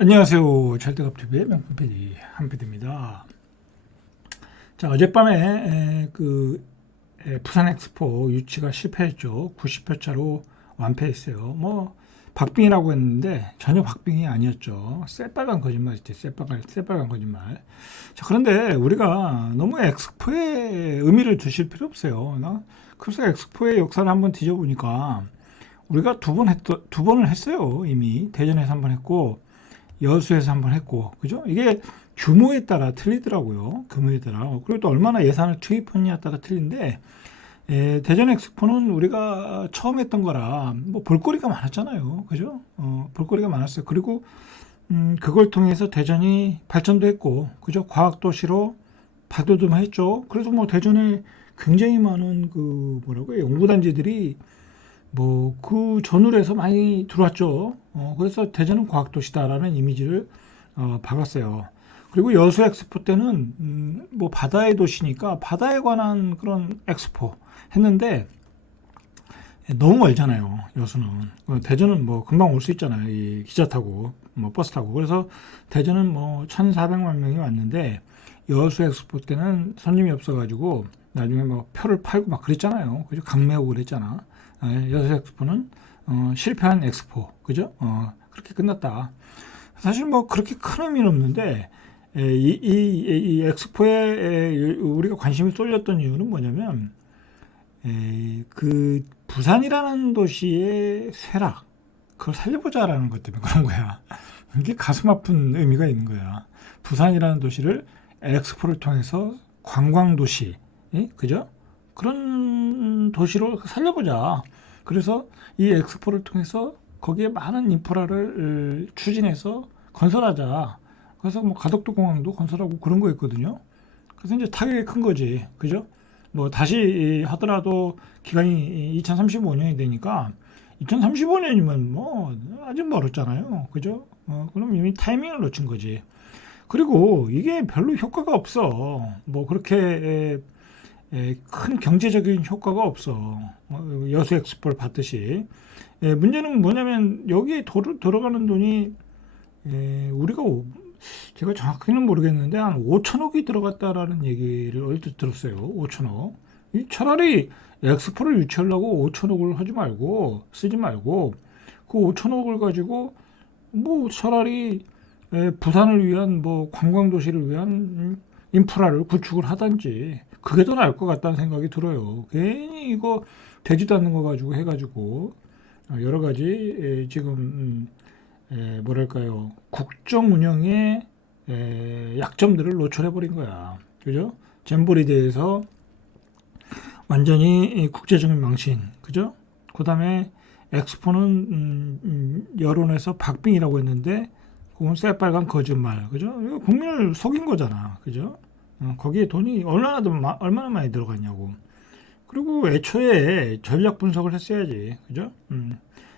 안녕하세요. 절대갑TV의 명품 PD 한PD입니다. 자, 어젯밤에 부산 엑스포 유치가 실패했죠. 90회 차로 완패했어요. 박빙이라고 했는데 전혀 박빙이 아니었죠. 새빨간 거짓말이지. 새빨간 거짓말. 자, 그런데 우리가 너무 엑스포에 의미를 두실 필요 없어요. 그래서 엑스포의 역사를 한번 뒤져보니까 우리가 두 번을 했어요. 이미 대전에서 한번 했고 여수에서 한번 했고, 그죠? 이게 규모에 따라 틀리더라고요. 규모에 따라. 그리고 또 얼마나 예산을 투입했냐에 따라 틀린데, 대전 엑스포는 우리가 처음 했던 거라, 볼거리가 많았잖아요. 그죠? 볼거리가 많았어요. 그리고, 그걸 통해서 대전이 발전도 했고, 그죠? 과학도시로 발돋움 했죠. 그래서 대전에 굉장히 많은 연구단지들이 그 전후로 해서 많이 들어왔죠. 그래서 대전은 과학도시다라는 이미지를 박았어요. 그리고 여수 엑스포 때는 바다의 도시니까 바다에 관한 그런 엑스포 했는데 너무 멀잖아요. 여수는. 대전은 금방 올 수 있잖아요. 이 기차 타고 버스 타고. 그래서 대전은 1,400만 명이 왔는데 여수 엑스포 때는 손님이 없어가지고 나중에 표를 팔고 막 그랬잖아요. 그죠? 강매하고 그랬잖아. 여수 엑스포는 실패한 엑스포, 그죠? 그렇게 끝났다. 사실 그렇게 큰 의미는 없는데 이 엑스포에 우리가 관심이 쏠렸던 이유는 뭐냐면 그 부산이라는 도시의 쇠락, 그걸 살려보자라는 것 때문에 그런 거야. 이게 가슴 아픈 의미가 있는 거야. 부산이라는 도시를 엑스포를 통해서 관광도시, 그죠? 그런 도시로 살려보자. 그래서 이 엑스포를 통해서 거기에 많은 인프라를 추진해서 건설하자. 그래서 가덕도 공항도 건설하고 그런 거 있거든요. 그래서 이제 타격이 큰 거지. 그죠? 다시 하더라도 기간이 2035년이 되니까 2035년이면 아직 멀었잖아요. 그죠? 그럼 이미 타이밍을 놓친 거지. 그리고 이게 별로 효과가 없어. 그렇게 큰 경제적인 효과가 없어. 여수 엑스포를 봤듯이. 문제는 뭐냐면 여기에 들어가는 돈이 우리가 제가 정확히는 모르겠는데 한 5천억이 들어갔다라는 얘기를 얼핏 들었어요. 5천억. 차라리 엑스포를 유치하려고 5천억을 하지 말고 쓰지 말고 그 5천억을 가지고 차라리 부산을 위한 관광도시를 위한 인프라를 구축을 하든지 그게 더 나을 것 같다는 생각이 들어요. 괜히 이거 되지도 않는 거 가지고 해가지고 여러 가지 지금 뭐랄까요, 국정 운영의 약점들을 노출해 버린 거야. 그죠? 잼버리 대해서 완전히 국제적인 망신, 그죠? 그 다음에 엑스포는 여론에서 박빙이라고 했는데 그건 새빨간 거짓말, 그죠? 이거 국민을 속인 거잖아, 그죠? 거기에 돈이 얼마나 많이 들어갔냐고. 그리고 애초에 전략 분석을 했어야지, 그죠?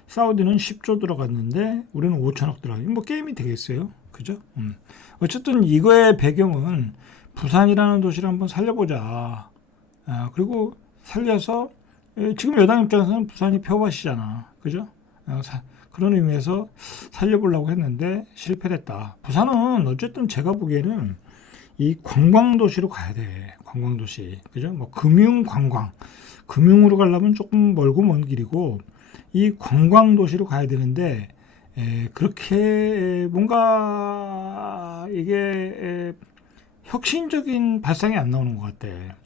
사우디는 10조 들어갔는데 우리는 5천억 들어가니 게임이 되겠어요, 그죠? 어쨌든 이거의 배경은 부산이라는 도시를 한번 살려보자. 그리고 살려서 지금 여당 입장에서는 부산이 표밭이잖아, 그죠? 그런 의미에서 살려보려고 했는데 실패했다. 부산은 어쨌든 제가 보기에는 이 관광도시로 가야 돼. 관광도시. 그죠? 관광. 금융으로 가려면 조금 멀고 먼 길이고, 이 관광도시로 가야 되는데, 그렇게 뭔가 이게 혁신적인 발상이 안 나오는 것 같아.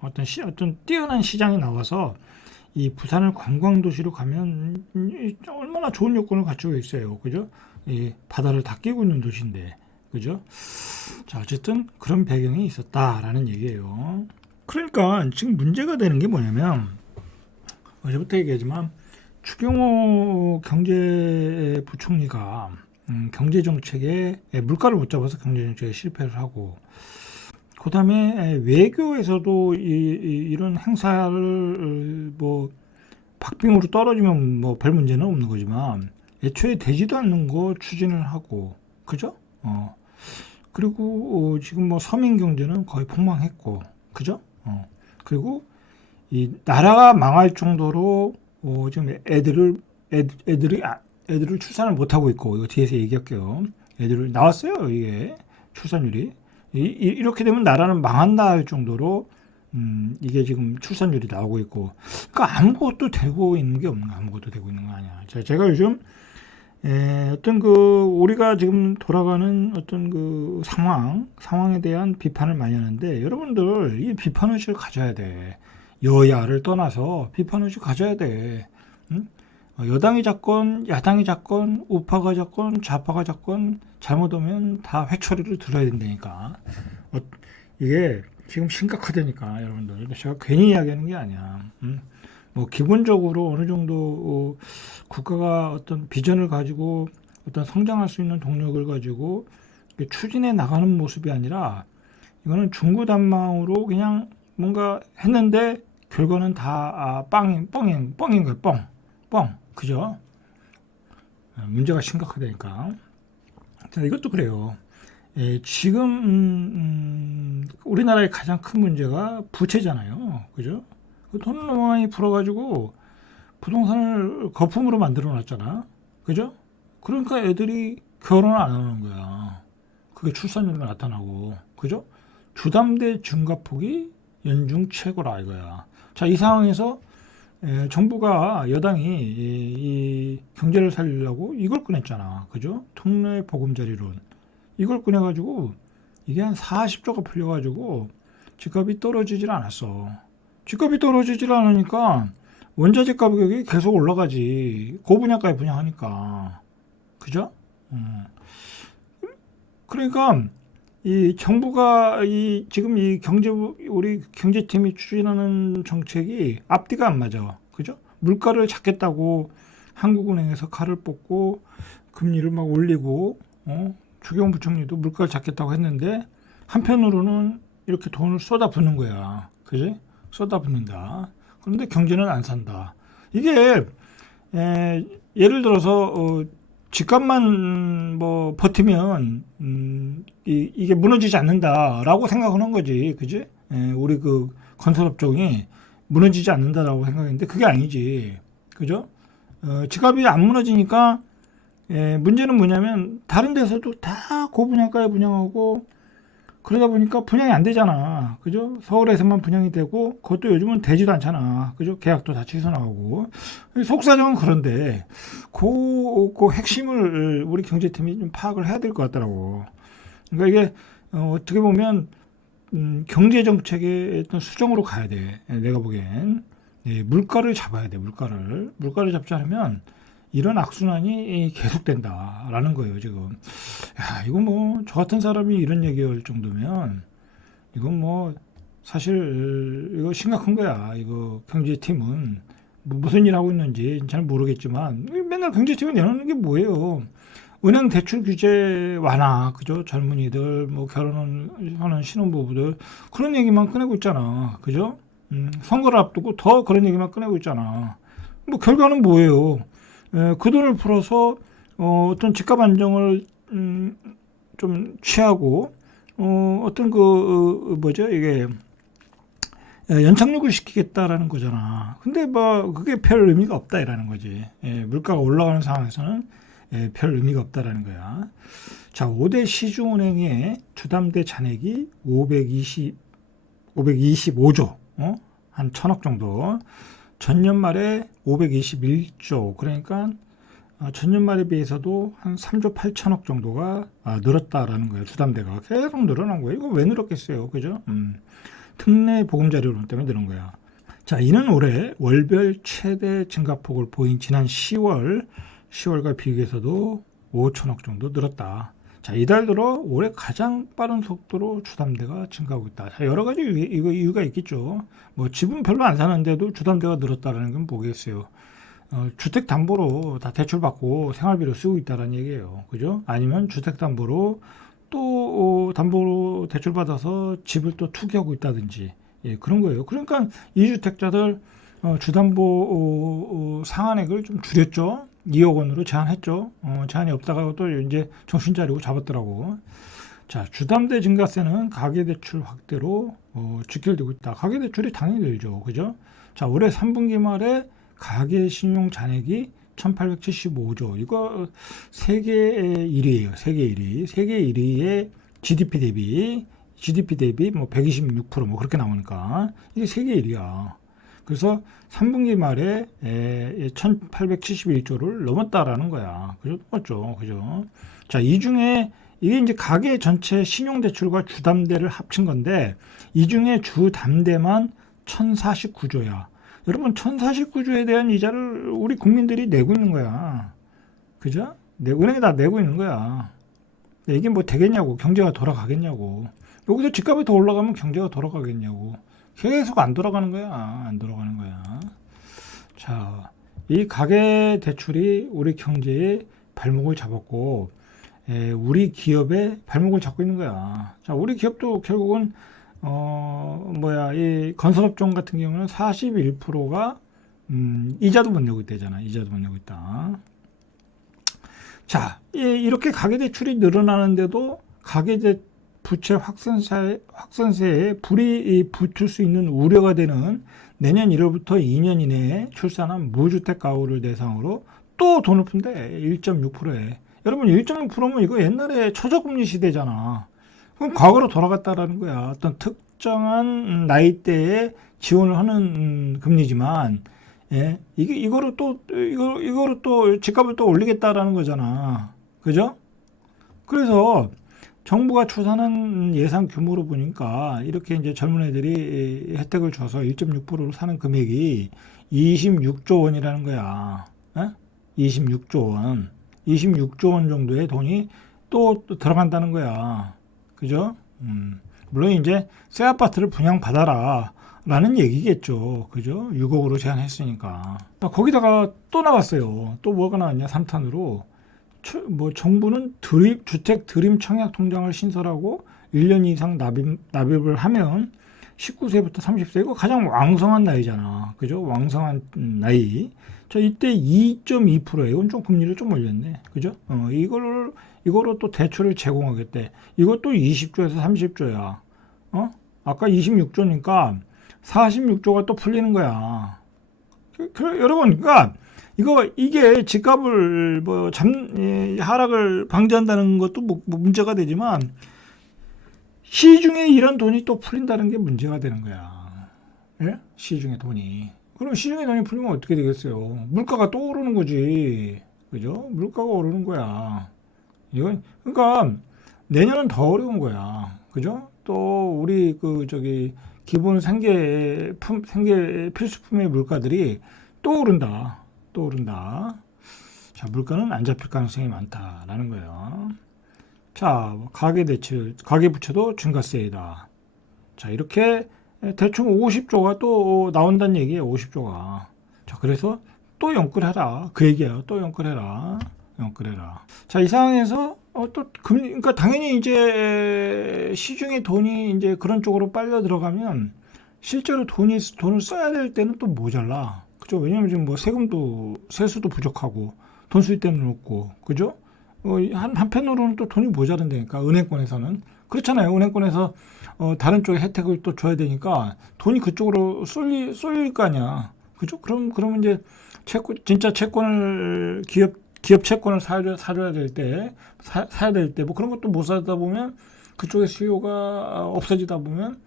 어떤 뛰어난 시장이 나와서 이 부산을 관광도시로 가면 얼마나 좋은 요건을 갖추고 있어요. 그죠? 이 바다를 다 끼고 있는 도시인데. 그죠? 자, 어쨌든 그런 배경이 있었다라는 얘기예요. 그러니까 지금 문제가 되는 게 뭐냐면 어제부터 얘기하지만 추경호 경제부총리가 경제정책에 물가를 못 잡아서 경제정책에 실패를 하고 그 다음에 외교에서도 이런 행사를 박빙으로 떨어지면 별 문제는 없는 거지만 애초에 되지도 않는 거 추진을 하고 그죠? 그리고 지금 서민 경제는 거의 폭망했고, 그죠? 그리고 이 나라가 망할 정도로 지금 애들을 출산을 못 하고 있고, 이거 뒤에서 얘기할게요. 애들이 나왔어요. 이게 출산율이 이렇게 되면 나라는 망한다 할 정도로 이게 지금 출산율이 나오고 있고, 그러니까 아무것도 되고 있는 게 없는 거, 아무것도 되고 있는 거 아니야. 제가 요즘 어떤 우리가 지금 돌아가는 어떤 상황에 대한 비판을 많이 하는데, 여러분들 이 비판 의식을 가져야 돼. 여야를 떠나서 비판 의식 가져야 돼. 응? 여당이 잡건 야당이 잡건 우파가 잡건 좌파가 잡건 잘못하면 다 회초리를 들어야 된다니까. 이게 지금 심각하다니까, 여러분들. 제가 괜히 이야기하는 게 아니야. 뭐 기본적으로 어느 정도 국가가 어떤 비전을 가지고 어떤 성장할 수 있는 동력을 가지고 추진해 나가는 모습이 아니라, 이거는 중구난방으로 그냥 뭔가 했는데 결과는 다 뻥인 거예요. 뻥. 그죠? 문제가 심각하다니까. 자, 이것도 그래요. 지금 우리나라의 가장 큰 문제가 부채잖아요. 그죠? 돈을 너무 많이 풀어가지고 부동산을 거품으로 만들어 놨잖아. 그죠? 그러니까 애들이 결혼을 안 하는 거야. 그게 출산율로 나타나고. 그죠? 주담대 증가폭이 연중 최고라 이거야. 자, 이 상황에서 정부가, 여당이 이 경제를 살리려고 이걸 꺼냈잖아. 그죠? 특례 보금자리론. 이걸 꺼내가지고 이게 한 40조가 풀려가지고 집값이 떨어지질 않았어. 집값이 떨어지질 않으니까 원자재 가격이 계속 올라가지. 고분양가에 분양하니까. 그죠? 그러니까 이 정부가 지금 우리 경제팀이 추진하는 정책이 앞뒤가 안 맞아. 그죠? 물가를 잡겠다고 한국은행에서 칼을 뽑고 금리를 막 올리고, 주경 부총리도 물가를 잡겠다고 했는데, 한편으로는 이렇게 돈을 쏟아붓는 거야. 그지? 쏟아붓는다. 그런데 경제는 안 산다. 이게 예를 들어서 집값만 뭐 버티면 이게 무너지지 않는다라고 생각하는 거지, 그지? 우리 건설업종이 무너지지 않는다라고 생각했는데 그게 아니지, 그죠? 집값이 안 무너지니까 문제는 뭐냐면 다른 데서도 다 고분양가에 분양하고 그러다 보니까 분양이 안 되잖아, 그죠? 서울에서만 분양이 되고 그것도 요즘은 되지도 않잖아, 그죠? 계약도 다 취소 나오고. 속사정은 그런데 그 핵심을 우리 경제팀이 좀 파악을 해야 될 것 같더라고. 그러니까 이게 어떻게 보면 경제 정책의 어떤 수정으로 가야 돼. 내가 보기엔 물가를 잡아야 돼. 물가를 잡지 않으면 이런 악순환이 계속된다라는 거예요, 지금. 야, 이거 뭐, 저 같은 사람이 이런 얘기할 정도면, 이건 뭐, 사실, 이거 심각한 거야. 이거 경제팀은. 뭐 무슨 일 하고 있는지 잘 모르겠지만, 맨날 경제팀이 내놓는 게 뭐예요? 은행 대출 규제 완화, 그죠? 젊은이들, 뭐, 결혼하는 신혼부부들, 그런 얘기만 꺼내고 있잖아. 그죠? 선거를 앞두고 더 그런 얘기만 꺼내고 있잖아. 뭐, 결과는 뭐예요? 그 돈을 풀어서 어떤 집값 안정을 좀 취하고 어떤 뭐죠, 이게 연착륙을 시키겠다라는 거잖아. 근데 뭐 그게 별 의미가 없다라는 거지. 물가가 올라가는 상황에서는 별 의미가 없다라는 거야. 자, 5대 시중은행의 주담대 잔액이 525조, 한 1,000억 정도. 전년 말에 521조, 그러니까 전년 말에 비해서도 한 3조 8천억 정도가 늘었다라는 거예요. 주담대가 계속 늘어난 거예요. 이거 왜 늘었겠어요, 그죠? 특례 보금자리론 때문에 늘은 거야. 자, 이는 올해 월별 최대 증가폭을 보인 지난 10월과 비교해서도 5천억 정도 늘었다. 자, 이달 들어 올해 가장 빠른 속도로 주담대가 증가하고 있다. 자, 여러 가지 이유가 있겠죠. 뭐 집은 별로 안 사는데도 주담대가 늘었다라는 건 뭐겠어요. 주택 담보로 다 대출 받고 생활비로 쓰고 있다라는 얘기예요. 그죠? 아니면 주택 담보로 또 담보로 대출 받아서 집을 또 투기하고 있다든지, 그런 거예요. 그러니까 이주택자들 주담보 상한액을 좀 줄였죠. 2억 원으로 제한했죠. 제한이 없다가 또 이제 정신 차리고 잡았더라고. 자, 주담대 증가세는 가계대출 확대로 직결되고 있다. 가계대출이 당연히 늘죠, 그죠? 자, 올해 3분기 말에 가계신용 잔액이 1875조. 이거 세계 1위예요. 세계 1위. 세계 1위의 GDP 대비 뭐 126%뭐 그렇게 나오니까 이게 세계 1위야. 그래서 3분기 말에 1871조를 넘었다라는 거야. 그죠? 넘었죠. 그죠? 자, 이 중에 이게 이제 가계 전체 신용대출과 주담대를 합친 건데 이 중에 주담대만 1049조야. 여러분 1049조에 대한 이자를 우리 국민들이 내고 있는 거야. 그죠? 은행에 다 내고 있는 거야. 이게 뭐 되겠냐고. 경제가 돌아가겠냐고. 여기서 집값이 더 올라가면 경제가 돌아가겠냐고. 계속 안 돌아가는 거야. 안 돌아가는 거야. 자, 이 가계 대출이 우리 경제에 발목을 잡았고 우리 기업의 발목을 잡고 있는 거야. 자, 우리 기업도 결국은 이 건설업종 같은 경우는 41%가 이자도 못 내고 있다잖아. 이자도 못 내고 있다. 자, 이렇게 가계대출이 늘어나는데도 부채 확산세에 불이 붙을 수 있는 우려가 되는 내년 1월부터 2년 이내에 출산한 무주택 가구를 대상으로 또 돈을 푼대. 1.6%에. 여러분 1.6%면 이거 옛날에 초저금리 시대잖아. 그럼 과거로 돌아갔다라는 거야. 어떤 특정한 나이대에 지원을 하는 금리지만 이거를 또 집값을 또 올리겠다라는 거잖아. 그죠? 그래서 정부가 추산한 예상 규모로 보니까 이렇게 이제 젊은 애들이 혜택을 줘서 1.6%로 사는 금액이 26조 원이라는 거야. 26조 원. 26조 원 정도의 돈이 또 들어간다는 거야. 그죠? 물론 이제 새 아파트를 분양받아라 라는 얘기겠죠. 그죠? 6억으로 제한했으니까. 거기다가 또 나왔어요. 또 뭐가 나왔냐? 3탄으로. 정부는 주택 드림 청약 통장을 신설하고 1년 이상 납입을 하면 19세부터 30세, 이거 가장 왕성한 나이잖아. 그죠? 왕성한 나이. 자, 이때 2.2%에, 이건 좀 금리를 좀 올렸네. 그죠? 이거로 또 대출을 제공하겠대. 이것도 20조에서 30조야. 아까 26조니까 46조가 또 풀리는 거야. 여러분, 그러니까, 이게 집값을 하락을 방지한다는 것도 뭐 문제가 되지만 시중에 이런 돈이 또 풀린다는 게 문제가 되는 거야. 예? 시중에 돈이. 그럼 시중에 돈이 풀리면 어떻게 되겠어요? 물가가 또 오르는 거지. 그죠? 물가가 오르는 거야. 그러니까 내년은 더 어려운 거야. 그죠? 또 우리 기본 생계 필수품의 물가들이 또 오른다. 자, 물가는 안 잡힐 가능성이 많다라는 거예요. 자, 가계부채도 증가세이다. 자, 이렇게 대충 50조가 또 나온다는 얘기예요. 50조가. 자, 그래서 또 연끌해라. 그 얘기예요. 또 연끌해라. 자, 이 상황에서 그러니까 당연히 이제 시중에 돈이 이제 그런 쪽으로 빨려 들어가면 실제로 돈을 써야 될 때는 또 모자라. 그죠? 왜냐면 지금 세수도 부족하고 돈 쓸 데는 없고, 그죠? 한편으로는 또 돈이 모자란다니까, 은행권에서는. 그렇잖아요. 은행권에서 다른 쪽에 혜택을 또 줘야 되니까 돈이 그쪽으로 쏠릴 거 아니야. 그죠? 그러면 이제 진짜 채권을 기업 채권을 사줘야 될 때, 사야 될 때, 뭐 그런 것도 못 사다 보면 그쪽에 수요가 없어지다 보면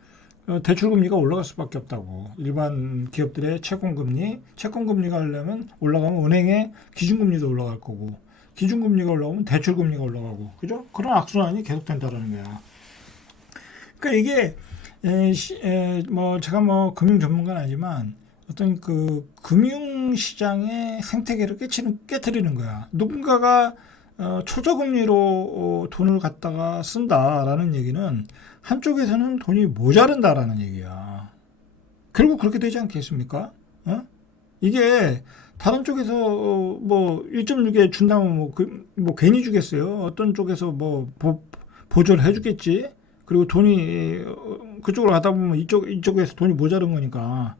대출금리가 올라갈 수밖에 없다고. 일반 기업들의 채권금리가 하려면 올라가면 은행의 기준금리도 올라갈 거고, 기준금리가 올라가면 대출금리가 올라가고, 그죠? 그런 악순환이 계속된다라는 거야. 그러니까 이게 제가 금융 전문가는 아니지만 어떤 금융시장의 생태계를 깨트리는 거야. 누군가가 초저금리로 돈을 갖다가 쓴다라는 얘기는 한쪽에서는 돈이 모자른다라는 얘기야. 결국 그렇게 되지 않겠습니까? 이게 다른 쪽에서 1.6에 준다면 괜히 주겠어요. 어떤 쪽에서 보조를 해주겠지. 그리고 돈이 그쪽으로 가다 보면 이쪽에서 돈이 모자른 거니까.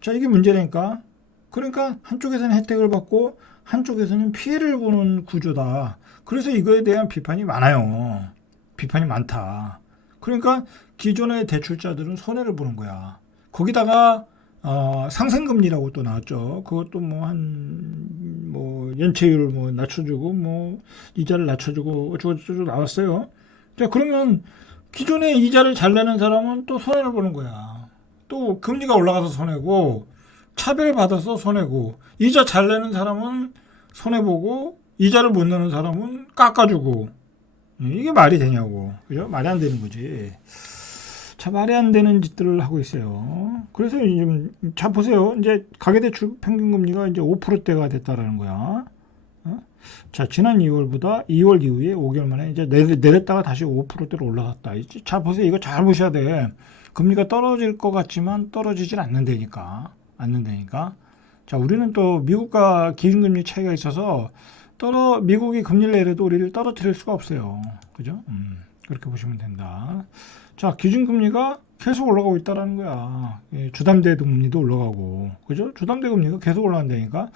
자, 이게 문제라니까. 그러니까 한쪽에서는 혜택을 받고 한쪽에서는 피해를 보는 구조다. 그래서 이거에 대한 비판이 많아요. 비판이 많다. 그러니까 기존의 대출자들은 손해를 보는 거야. 거기다가 상생금리라고 또 나왔죠. 그것도 뭐 연체율을 뭐 낮춰주고 뭐 이자를 낮춰주고 어쩌고저쩌고 나왔어요. 자, 그러면 기존에 이자를 잘 내는 사람은 또 손해를 보는 거야. 또 금리가 올라가서 손해고 차별받아서 손해고 이자 잘 내는 사람은 손해보고 이자를 못 내는 사람은 깎아주고 이게 말이 되냐고. 그죠? 말이 안 되는 거지. 자, 말이 안 되는 짓들을 하고 있어요. 그래서 지금 자 보세요. 이제 가계대출 평균금리가 이제 5%대가 됐다라는 거야. 자, 지난 2월보다 2월 이후에 5개월 만에 이제 내렸다가 다시 5%대로 올라갔다. 자, 보세요. 이거 잘 보셔야 돼. 금리가 떨어질 것 같지만 떨어지질 않는다니까. 자, 우리는 또 미국과 기준금리 차이가 있어서 미국이 금리를 내려도 우리를 떨어뜨릴 수가 없어요. 그죠? 그렇게 보시면 된다. 자, 기준금리가 계속 올라가고 있다라는 거야. 주담대 금리도 올라가고, 그죠? 주담대 금리가 계속 올라간다니까.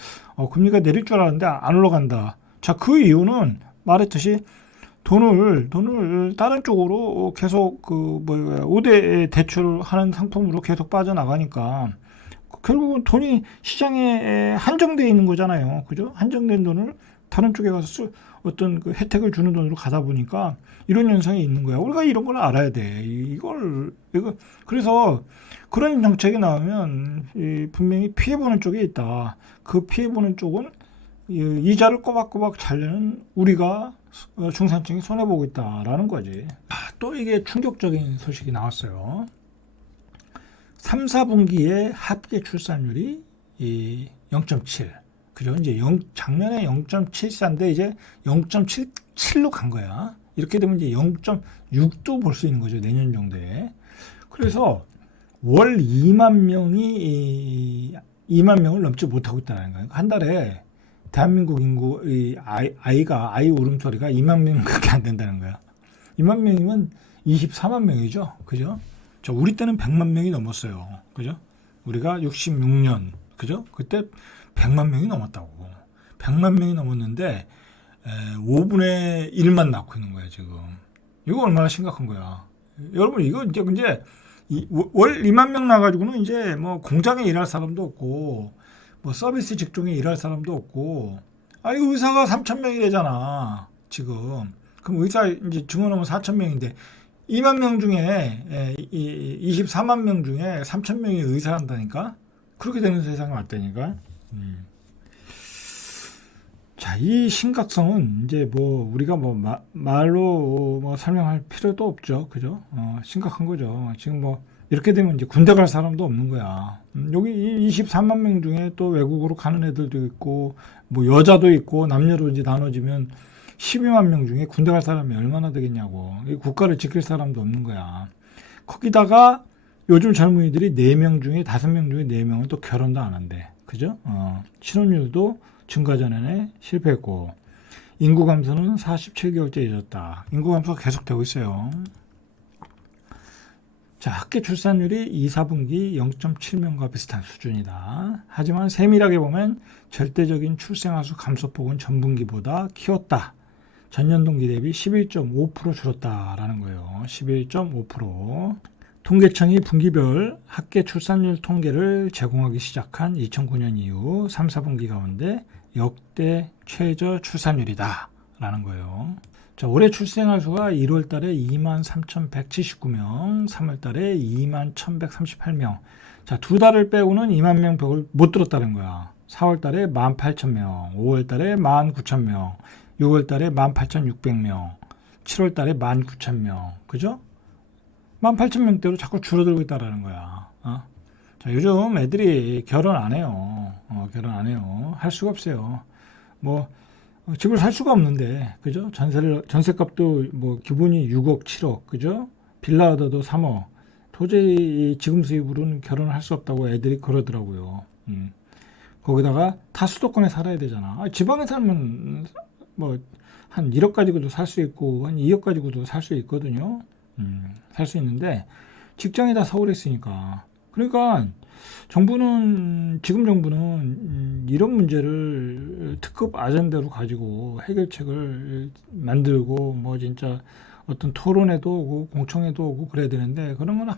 금리가 내릴 줄 알았는데 안 올라간다. 자, 그 이유는 말했듯이 돈을 다른 쪽으로 계속 우대 대출하는 상품으로 계속 빠져나가니까 결국은 돈이 시장에 한정되어 있는 거잖아요. 그죠? 한정된 돈을 다른 쪽에 가서 어떤 그 혜택을 주는 돈으로 가다 보니까 이런 현상이 있는 거야. 우리가 이런 걸 알아야 돼. 그래서 그런 정책이 나오면 분명히 피해보는 쪽이 있다. 그 피해보는 쪽은 이자를 꼬박꼬박 잘 내는 우리가 중산층이 손해보고 있다라는 거지. 또 이게 충격적인 소식이 나왔어요. 3, 4분기에 합계 출산율이 0.7. 그죠? 이제 작년에 0.74인데 이제 0.77로 간 거야. 이렇게 되면 이제 0.6도 볼 수 있는 거죠. 내년 정도에. 그래서 월 2만 명을 넘지 못하고 있다는 거예요. 한 달에 대한민국 인구 아이 울음소리가 2만 명밖에 안 된다는 거야. 2만 명이면 24만 명이죠. 그죠? 우리 때는 100만 명이 넘었어요. 그죠? 우리가 66년, 그죠? 그때 100만 명이 넘었다고. 100만 명이 넘었는데 5분의 1만 낳고 있는 거야, 지금. 이거 얼마나 심각한 거야. 여러분, 이거 이제 월 2만 명 나가지고는 이제 뭐 공장에 일할 사람도 없고, 뭐 서비스 직종에 일할 사람도 없고, 이거 의사가 3천 명이 되잖아, 지금. 그럼 의사 이제 증원하면 4천 명인데, 2만 명 중에 24만 명 중에 3천 명이 의사한다니까. 그렇게 되는 세상이 왔다니까. 자, 이 심각성은 이제 뭐 우리가 뭐 말로 뭐 설명할 필요도 없죠. 그죠? 심각한 거죠. 지금 뭐 이렇게 되면 이제 군대 갈 사람도 없는 거야. 여기 23만 명 중에 또 외국으로 가는 애들도 있고, 뭐 여자도 있고, 남녀로 이제 나눠지면 12만 명 중에 군대 갈 사람이 얼마나 되겠냐고. 국가를 지킬 사람도 없는 거야. 거기다가 요즘 젊은이들이 4명 중에 5명 중에 4명은 또 결혼도 안 한대. 그죠? 신혼율도 증가 전에 실패했고, 인구 감소는 47개월째 이어졌다. 인구 감소가 계속되고 있어요. 자, 합계 출산율이 2, 4분기 0.7명과 비슷한 수준이다. 하지만 세밀하게 보면 절대적인 출생아 수 감소폭은 전분기보다 키웠다. 전년 동기 대비 11.5% 줄었다라는 거예요. 11.5%. 통계청이 분기별 합계 출산율 통계를 제공하기 시작한 2009년 이후 3, 4분기 가운데 역대 최저 출산율이다 라는 거예요. 자, 올해 출생아 수가 1월 달에 23,179명, 3월 달에 21,138명. 자, 2달을 빼고는 2만 명 벽을 못 뚫었다는 거야. 4월 달에 18,000명, 5월 달에 19,000명, 6월 달에 18,600명, 7월 달에 19,000명. 그죠? 18,000명대로 자꾸 줄어들고 있다라는 거야. 자, 요즘 애들이 결혼 안 해요. 결혼 안 해요. 할 수가 없어요. 뭐, 집을 살 수가 없는데, 그죠? 전세값도 뭐, 기본이 6억, 7억, 그죠? 빌라 얻어도 3억. 도저히 지금 수입으로는 결혼을 할 수 없다고 애들이 그러더라고요. 거기다가 다 수도권에 살아야 되잖아. 지방에 살면 뭐, 한 1억 가지고도 살 수 있고, 한 2억 가지고도 살 수 있거든요. 살 수 있는데, 직장이 다 서울에 있으니까. 그러니까, 지금 정부는 이런 문제를 특급 아젠다로 가지고 해결책을 만들고, 뭐 진짜 어떤 토론회도 오고, 공청회도 오고 그래야 되는데, 그런 건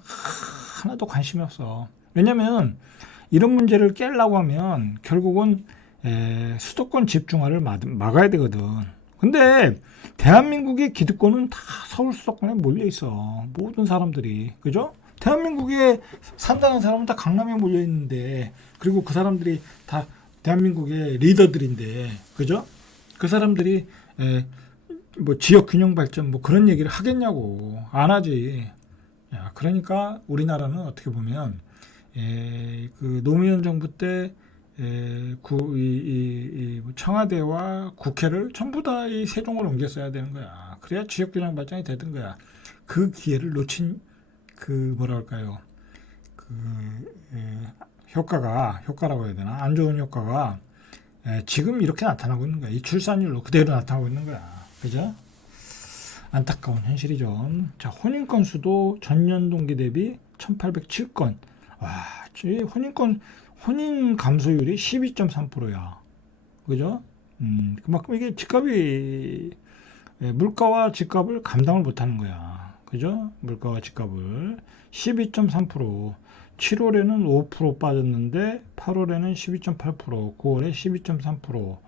하나도 관심이 없어. 왜냐면, 이런 문제를 깨려고 하면, 결국은 수도권 집중화를 막아야 되거든. 근데 대한민국의 기득권은 다 서울 수도권에 몰려 있어. 모든 사람들이. 그죠? 대한민국에 산다는 사람은 다 강남에 몰려 있는데, 그리고 그 사람들이 다 대한민국의 리더들인데, 그죠? 그 사람들이 뭐 지역 균형 발전 뭐 그런 얘기를 하겠냐고. 안 하지. 야, 그러니까 우리나라는 어떻게 보면 그 노무현 정부 때 청와대와 국회를 전부 다 이 세종으로 옮겼어야 되는 거야. 그래야 지역 균형 발전이 되던 거야. 그 기회를 놓친 그 뭐라 할까요? 그 효과라고 해야 되나? 안 좋은 효과가 지금 이렇게 나타나고 있는 거야. 이 출산율로 그대로 나타나고 있는 거야. 그죠? 안타까운 현실이죠. 자, 혼인 건수도 전년 동기 대비 1807건. 와, 혼인 감소율이 12.3%야. 그죠? 그만큼 이게 집값이 물가와 집값을 감당을 못 하는 거야. 그죠? 물가와 집값을 12.3%, 7월에는 5% 빠졌는데 8월에는 12.8%, 9월에 12.3%.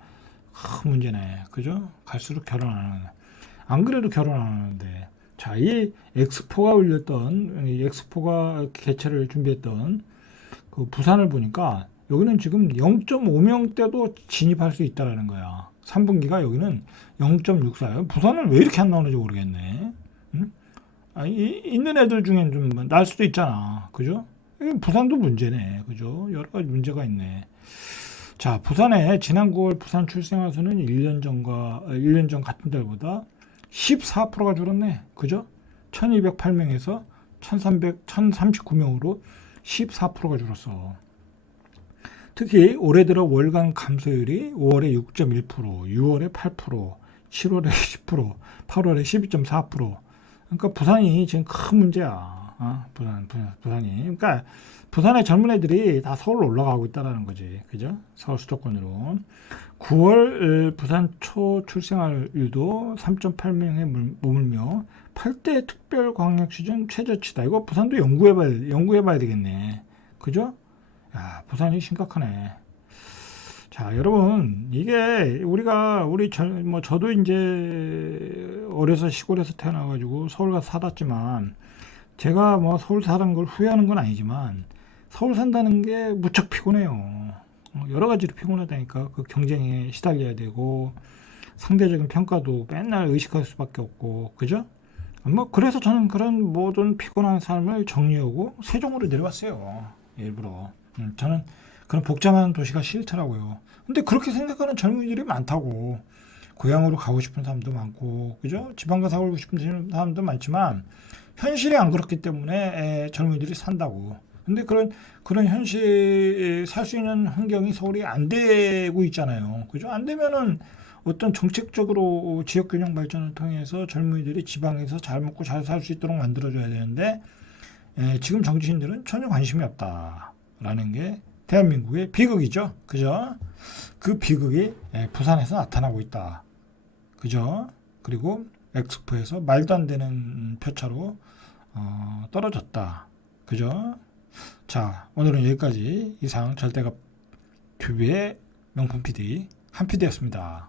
문제네. 그죠? 갈수록 결혼 안 하는. 안 그래도 결혼 안 하는데. 자, 이 엑스포가 개최를 준비했던 그 부산을 보니까 여기는 지금 0.5명대도 진입할 수 있다라는 거야. 3분기가 여기는 0.64. 부산은 왜 이렇게 안 나오는지 모르겠네. 응? 있는 애들 중엔 좀 날 수도 있잖아. 그죠? 부산도 문제네. 그죠? 여러 가지 문제가 있네. 자, 부산에 지난 9월 부산 출생아 수는 1년 전 같은 달보다 14%가 줄었네. 그죠? 1208명에서 1039명으로 14%가 줄었어. 특히 올해 들어 월간 감소율이 5월에 6.1%, 6월에 8%, 7월에 10%, 8월에 12.4%. 그러니까 부산이 지금 큰 문제야. 부산이. 그러니까 부산의 젊은 애들이 다 서울로 올라가고 있다라는 거지. 그죠? 서울 수도권으로. 9월 부산 초 출생률도 3.8명에 머물며 8대 특별광역시중 최저치다. 이거 부산도 연구해봐야 되겠네. 그죠? 야, 부산이 심각하네. 자, 여러분, 이게 저도 이제 어려서 시골에서 태어나가지고 서울 가서 살았지만, 제가 뭐 서울 사는 걸 후회하는 건 아니지만, 서울 산다는 게 무척 피곤해요. 여러 가지로 피곤하다니까. 그 경쟁에 시달려야 되고, 상대적인 평가도 맨날 의식할 수밖에 없고, 그죠? 뭐, 그래서 저는 그런 모든 피곤한 삶을 정리하고 세종으로 내려왔어요. 일부러. 저는 그런 복잡한 도시가 싫더라고요. 근데 그렇게 생각하는 젊은이들이 많다고. 고향으로 가고 싶은 사람도 많고, 그죠? 지방 가서 살고 싶은 사람도 많지만, 현실이 안 그렇기 때문에 젊은이들이 산다고. 근데 그런 현실, 살 수 있는 환경이 서울이 안 되고 있잖아요. 그죠? 안 되면은 어떤 정책적으로 지역균형 발전을 통해서 젊은이들이 지방에서 잘 먹고 잘 살 수 있도록 만들어줘야 되는데, 지금 정치인들은 전혀 관심이 없다라는 게 대한민국의 비극이죠. 그죠? 그 비극이 부산에서 나타나고 있다. 그죠? 그리고 엑스포에서 말도 안 되는 표차로 떨어졌다. 그죠? 자, 오늘은 여기까지. 이상 절대값 튜브의 명품 PD 한 PD였습니다.